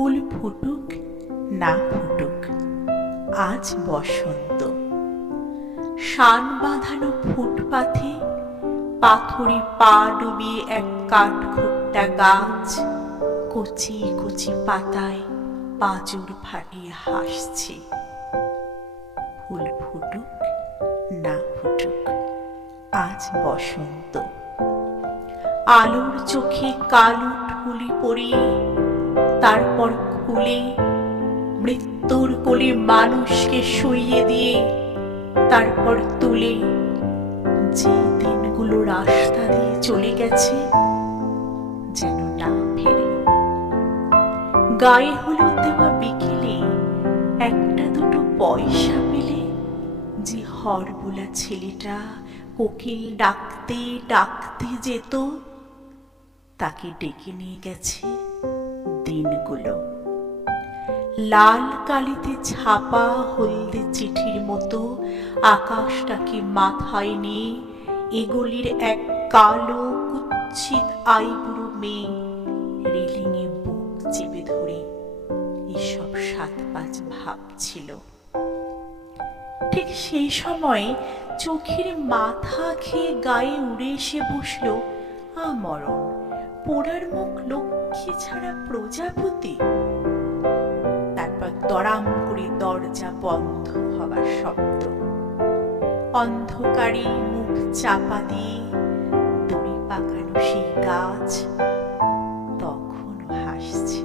ফুল ফুটুক না ফুটুক আজ বসন্ত শান বাঁধানো ফুটপাথে পাথরে পা ডুবিয়ে এক কাঠখোট্টা গাছ কচি কচি পাতায় পাঁচুর ফাটিয়ে হাসছে ফুল ফুটুক না ফুটুক আজ বসন্ত আলোর চোখে কালো ঠুলি পরিয়ে তারপর খুলে মৃত্যুর কোলে মানুষকে শুইয়ে দিয়ে তারপর তুলে যে দিনগুলো রাস্তা দিয়ে চলে গেছে যেন না ফেরে গায়ে হলুদ দেওয়া বিকেলে একটা দুটো পয়সা পেলে যে হরবোলা ছেলেটা কোকিল ডাকতে ডাকতে যেত তাকে ডেকে নিয়ে গেছে দিনগুলো লাল কালিতে ছাপা হলদে চিঠির মতো আকাশটাকে মাথায় নিয়ে এগুলির এক কালো কুচ্ছিত আইবুড়ো মেয়ে রেলিংয়ে বুক চেপে ধরে এসব সাত পাঁচ ভাবছিল ঠিক সেই সময়ে চোখের মাথা খেয়ে গায়ে উড়ে এসে বসল আমরণ পোড়ার মুখ লক্ষ্মী ছাড়া প্রজাপতি তারপর দরাম করে দরজা বন্ধ হবার শব্দ অন্ধকারে মুখ চাপা দিয়ে দড়ি পাকানো সেই গাছ তখনও হাসছে